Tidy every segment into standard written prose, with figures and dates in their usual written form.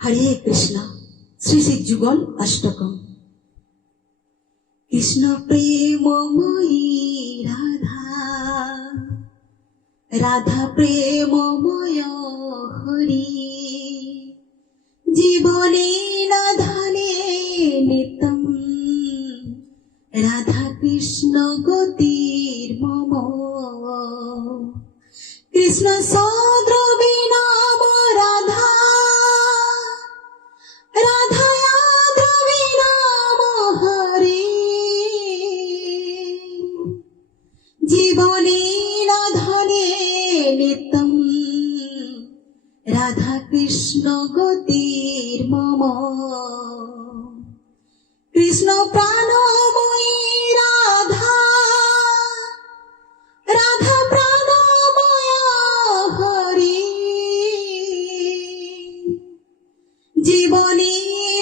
হরে কৃষ্ণ। শ্রী শ্রী যুগল অষ্টকম। কৃষ্ণ প্রেমময়ী রাধা, রাধা প্রেমময় হরি, জীবনে নাধানে নিতম, রাধা কৃষ্ণ গতির মম। কৃষ্ণ সদ্রবী নাম রাধা, রাধায়া দ্রবী নাম হরি, জীবনে নাধানে নিতম, রাধা কৃষ্ণ গতির মম। কৃষ্ণ প্রাণময়ী রাধা, রাধা প্রাণময় হরি, জীবনে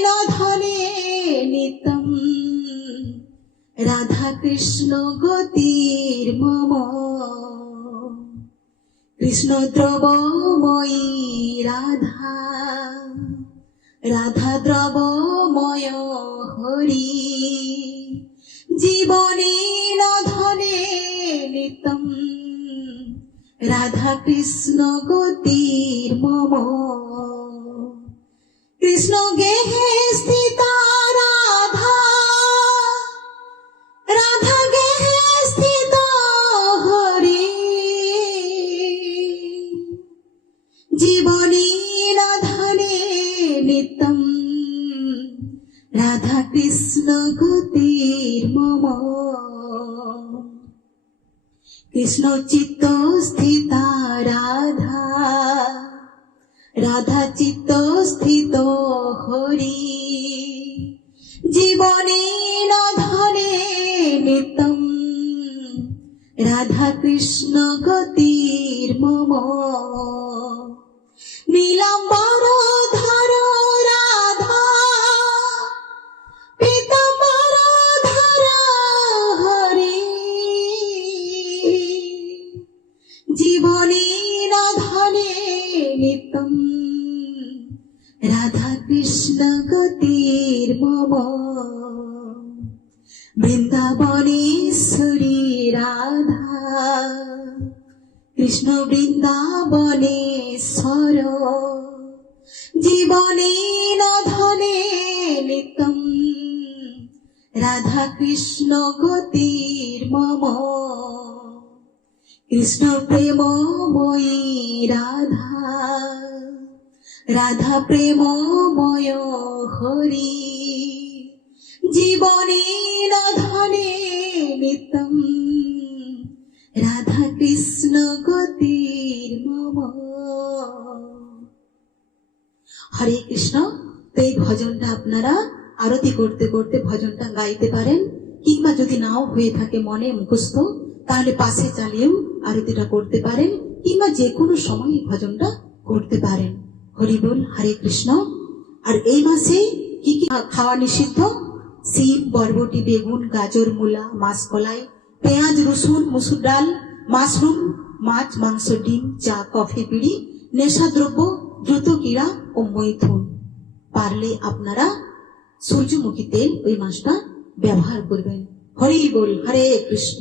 নাধানে নিতম, রাধা কৃষ্ণ গতির মম। কৃষ্ণ দ্রবময়ী রাধা, রাধা দ্রবময় হরি, জীবনে নাধনে নিতম, রাধা কৃষ্ণ গতির মম। কৃষ্ণ গেহে স্থিতা রাধা, রাধা গেহে স্থিত হরি, জীবনে নাধনে নিতম, রাধা কৃষ্ণ গতির মম। কৃষ্ণ চিত্ত স্থিতা রাধা, রাধা চিত্ত স্থিত হরি, জীবনে নাধনে নিতম, রাধা কৃষ্ণ গতির মম। নীলাম্বর ধর রাধা, পীতাম্বর ধর হরি, জীবনে নাধনে নিতম, রাধা কৃষ্ণ গতির মম। বৃন্দাবনেশ্বরী রাধা, কৃষ্ণ বৃন্দাবনেশ্বর, জীবনে নাধনে নিতম, রাধা কৃষ্ণ গতির মম। কৃষ্ণ প্রেমময়ী রাধা, রাধা প্রেমময় হরি, জীবনে নাধনে নিতম, রাধা কৃষ্ণ গতির মম। হরে কৃষ্ণ। তো এই ভজনটা আপনারা আরতি করতে করতে ভজনটা গাইতে পারেন, কিংবা যদি নাও হয়ে থাকে মনে মুখস্থ, তাহলে পাশে চালিয়েও আরতিটা করতে পারেন, কিংবা যে কোনো সময় ভজনটা করতে পারেন। হরি বল, হরে কৃষ্ণ। আর এই মাসে কি কি খাওয়া নিষিদ্ধ? শিম, বরবটি, বেগুন, গাজর, মূলা, মাসকলাই, পেঁয়াজ, রসুন, মসুর ডাল, মাশরুম, মাছ, মাংস, ডিম, চা, কফি, বিড়ি, নেশাদ্রব্য, দ্রুত ক্রীড়া ও মৈথুন। পারলে আপনারা সূর্যমুখী তেল ওই মাসটা ব্যবহার করবেন। হরি বল, হরে কৃষ্ণ।